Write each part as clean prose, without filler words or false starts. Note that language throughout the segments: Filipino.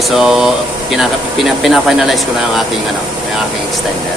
Okay, so pina-finalize ko na yung aking extender.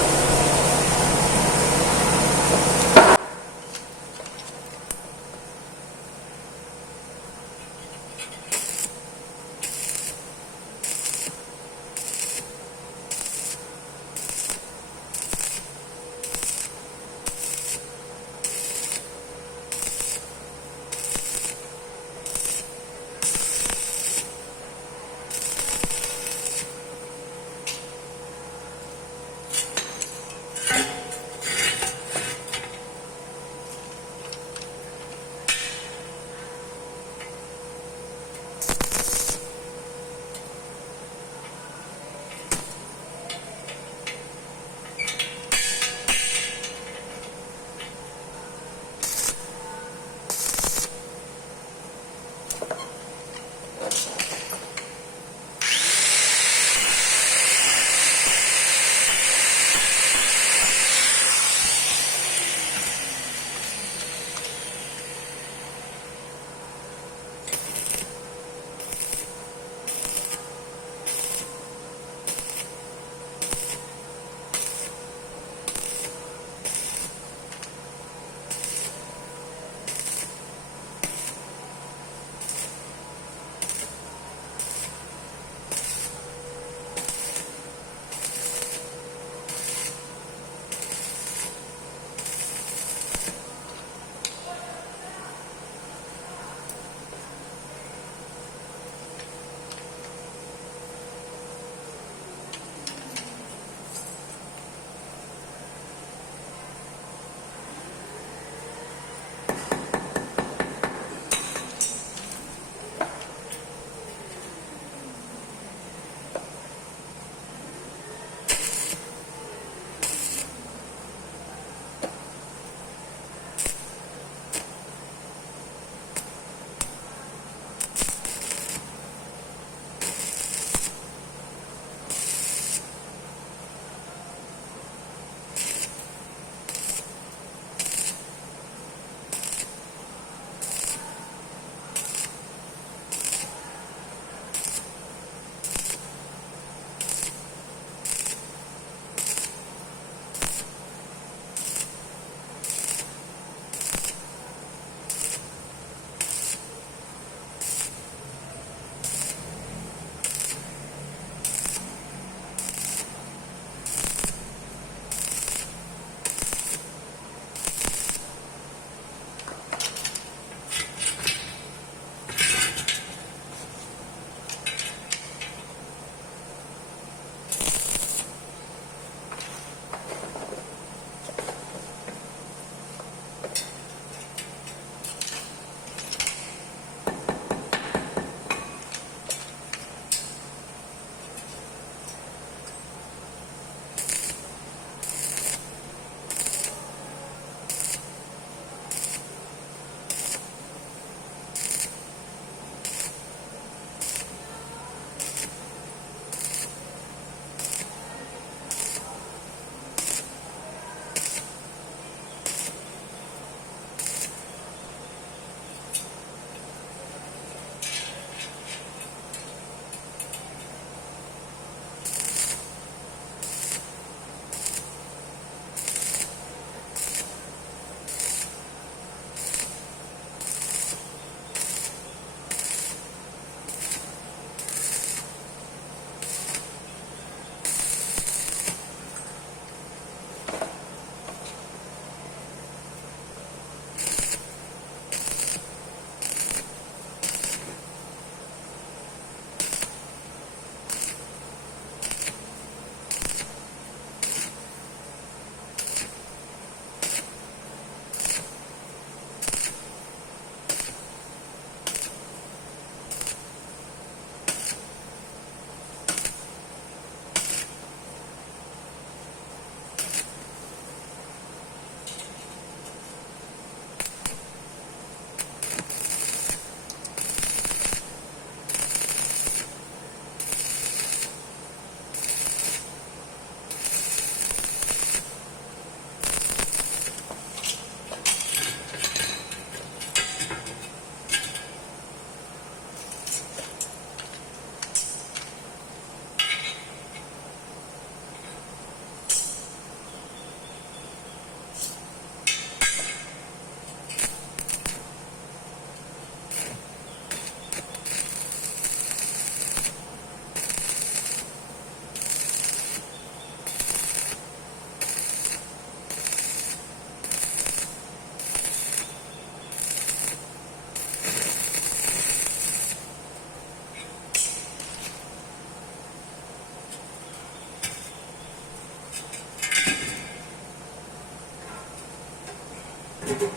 Okay.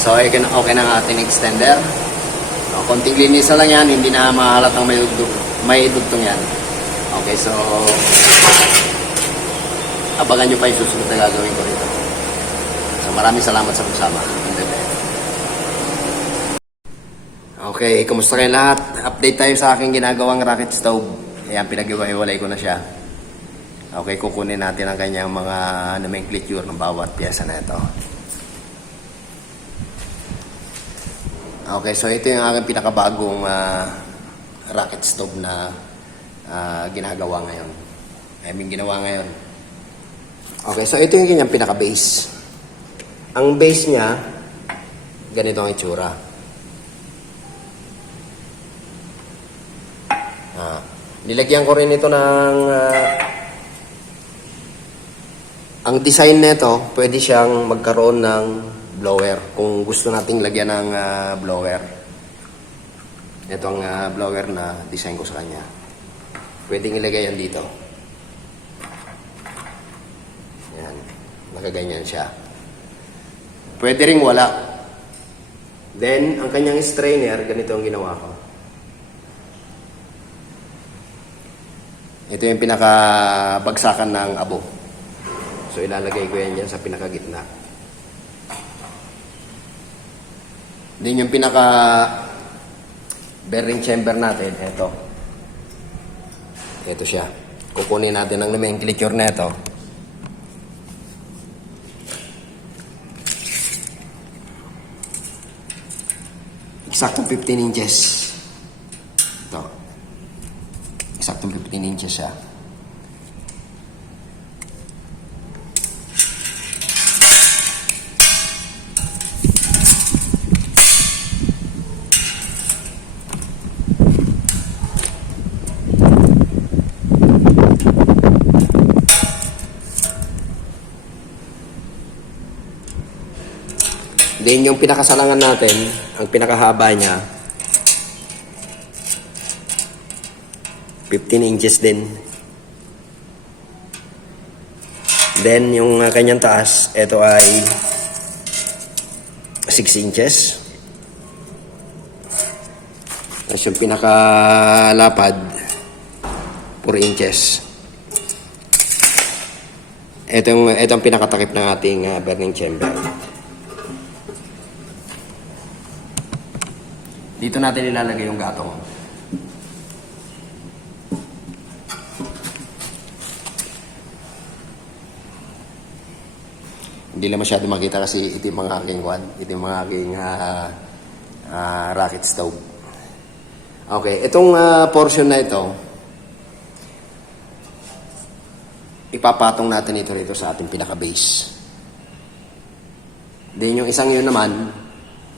So, okay na ang ating extender. So, konting linis lang yan, hindi na mahalatang may dugtong yan. Okay, so abangan nyo pa yung susunod na gagawin ko rito. So, maraming salamat sa pagsama. Okay, kumusta kayo lahat? Update tayo sa aking ginagawang rocket stove. Ayan, pinag-iwalay ko na siya. Okay, kukunin natin ang kanyang mga nomenclature ng bawat piyesa na ito. Okay, so ito yung aking pinakabagong rocket stove na ginagawa ngayon. Ginawa ngayon. Okay, so ito yung kanyang pinaka-base. Ang base niya, ganito ang itsura. Nilagyan ko rin ito ng... ang design nito, pwede siyang magkaroon ng blower. Kung gusto nating lagyan ng blower. Ito ang blower na design ko sa kanya. Pwedeng ilagay yan dito. Yan. Nakaganyan siya. Pwede ring wala. Then, ang kanyang strainer, ganito ang ginawa ko. Ito yung pinakabagsakan ng abo. So, ilalagay ko yan dyan sa pinakagitna. Then, yung pinaka bearing chamber natin, ito. Ito siya. Kukunin natin ang nomenclature na ito. Eksaktong 15 inches. Ito. Eksaktong 15 inches siya. Then yung pinakasalangan natin, ang pinakahaba niya, 15 inches din. Then yung kanyang taas, ito ay 6 inches. Tapos yung pinakalapad, 4 inches. Ito ang pinakatakip ng ating burning chamber. Dito natin ilalagay yung gatong. Hindi lang masyado makita kasi ito yung mga aking ito yung mga aking rocket stove. Okay, itong portion na ito, ipapatong natin ito rito sa ating pinaka-base. Then yung isang yun naman,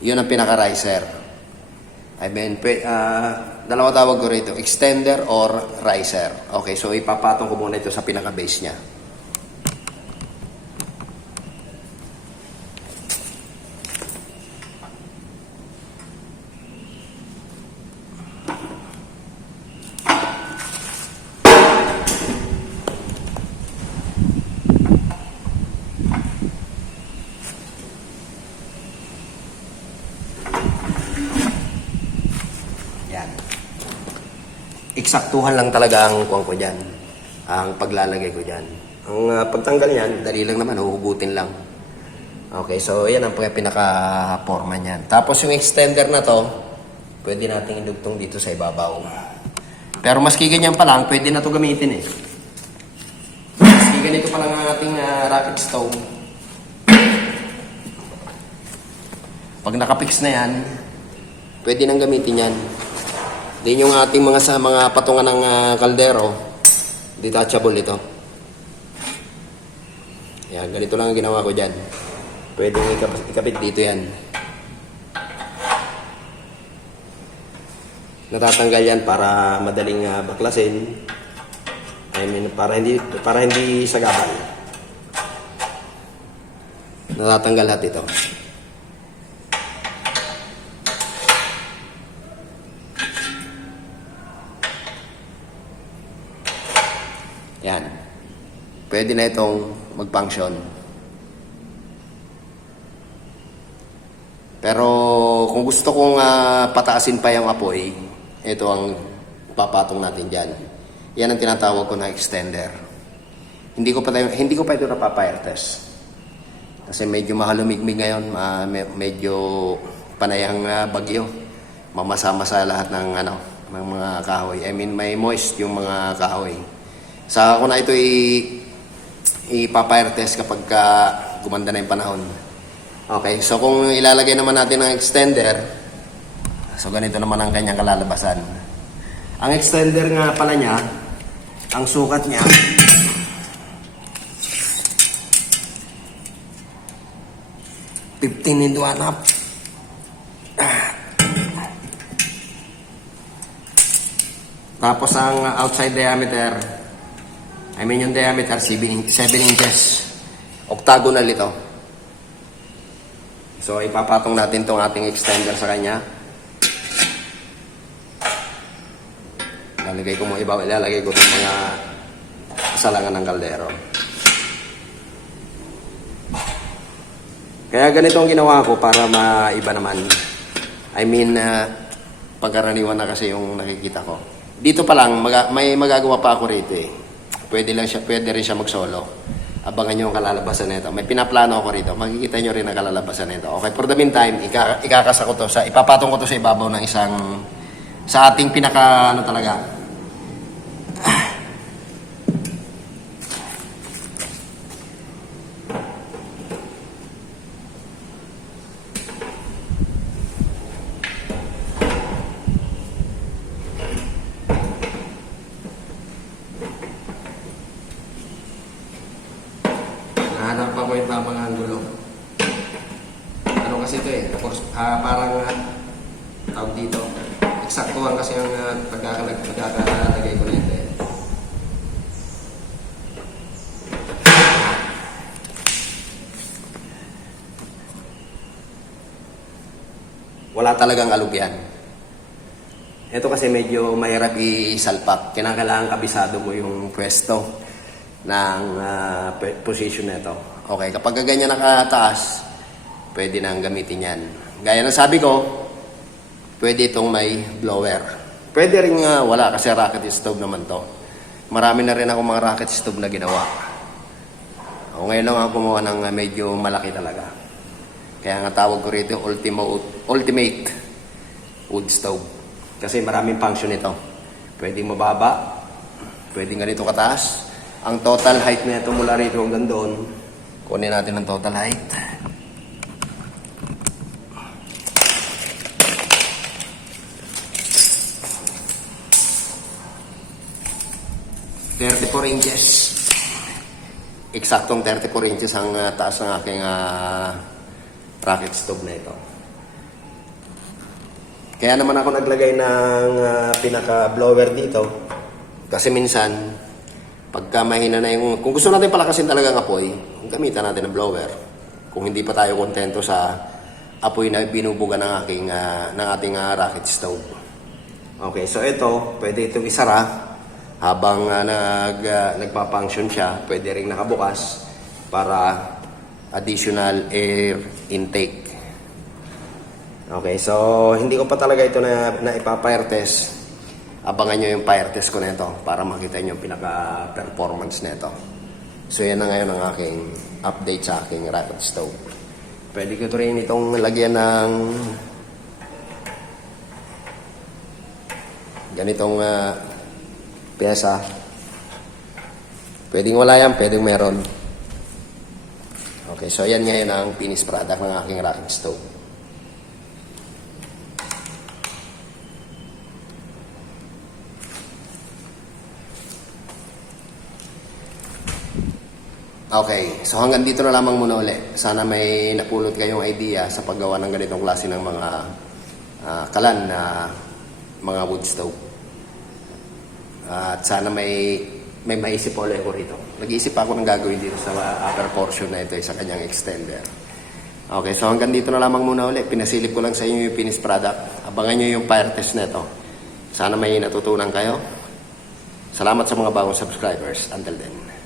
yun ang pinaka-riser. I mean, dalawa tawag ko rito, extender or riser. Okay, so ipapatong ko muna ito sa pinaka-base niya. Eksaktuhan lang talaga ang kuwang ko dyan. Ang paglalagay ko dyan. Ang pagtanggal yan, dali lang naman, huhugutin lang. Okay, so yan ang pinaka-forma niyan. Tapos yung extender na to, pwede nating idugtong dito sa ibabaw. Pero maski ganyan pa lang, pwede na to gamitin eh. Maski ganito pa lang ang ating rocket stove. Pag nakapix na yan, pwede nang gamitin yan. Then yung ating mga patungan ng kaldero, detachable ito. Yan. Yan, ganito lang ang ginawa ko dyan. Pwedeng ikapit dito yan. Natatanggal yan para madaling baklasin. I mean, para hindi sagabal. Natatanggal lahat ito. Yan. Pwede na itong mag-function. Pero kung gusto kong pataasin pa yung apoy, ito ang papatong natin dyan. Yan ang tinatawag ko na extender. Hindi ko pa ito napapa-air test. Kasi medyo mahalumigmig ngayon, medyo panayang bagyo. Mamasa-masa lahat ng mga kahoy. I mean, may moist yung mga kahoy. Saka ko na ito ipapa-air test kapag gumanda na yung panahon. Okay, so kung ilalagay naman natin ng extender, so ganito naman ang kanyang kalalabasan. Ang extender nga pala niya, ang sukat niya, (15 into 1/2). Tapos ang outside diameter, I mean yung diameter 7 inches. Octagonal ito. So ipapatong natin tong ating extender sa kanya. Ilalagay ko itong mga salangan ng kaldero. Kaya ganito ang ginawa ko para maiba naman. I mean, pagkaraniwan na kasi yung nakikita ko. Dito pa lang, may magagawa pa ako rito eh. Pwede rin siya mag-solo. Abangan nyo ang kalalabasan nito. May pinaplano ako rito. Makikita nyo rin ang kalalabasan nito. Okay, for the meantime, ikakasa ko to ipapatong ko to sa ibabaw ng sa ating pinaka, talaga. Nahanap pa ko yung tamang angulo. Ano kasi ito eh, parang tawag dito. Eksaktuhan kasi ang pagkakalagay ko na ito eh. Wala talagang alugyan. Ito kasi medyo mahirap isalpak. Kinakailangan kabisado mo yung pwesto ng position nito. Okay, kapag ganyan nakataas, pwede nang gamitin yan. Gaya ng sabi ko, pwede itong may blower. Pwede rin wala kasi rocket stove naman to. Marami na rin ako mga rocket stove na ginawa. O, ngayon lang ako gumawa ng medyo malaki talaga. Kaya nga tawag ko rito ultimate wood stove. Kasi maraming function ito. Pwedeng mababa, pwedeng ganito kataas. Ang total height na ito mula rito hanggang doon, kunin natin ang total height. (34 inches). Eksaktong 34 inches ang taas ng aking rocket stove na ito. Kaya naman ako naglagay ng pinaka-blower dito. Kasi minsan, pagka mahina na kung gusto natin palakasin talaga ang apoy, gamitan natin ng blower. Kung hindi pa tayo kontento sa apoy na binubuga ng ating rocket stove. Okay, so ito, pwede itong isara habang nagpa-function siya. Pwede ring nakabukas para additional air intake. Okay, so hindi ko pa talaga ito na ipa-fire test. Abangan nyo yung fire test ko nito para makita nyo yung pinaka-performance nito. So yan na ngayon ang aking update sa aking rocket stove. Pwede ko rin itong lagyan ng ganitong pyesa. Pwedeng wala yan, pwedeng meron. Okay, so yan ngayon ang finished product ng aking rocket stove. Okay, so hanggang dito na lamang muna uli. Sana may napulot kayong idea sa paggawa ng ganitong klase ng mga kalan na mga wood stove. At sana may maisip ulit ako rito. Nag-iisip ako ng gagawin dito sa upper portion na ito, sa kanyang extender. Okay, so hanggang dito na lamang muna uli. Pinasilip ko lang sa inyo yung finished product. Abangan nyo yung fire test na ito. Sana may natutunan kayo. Salamat sa mga bagong subscribers. Until then.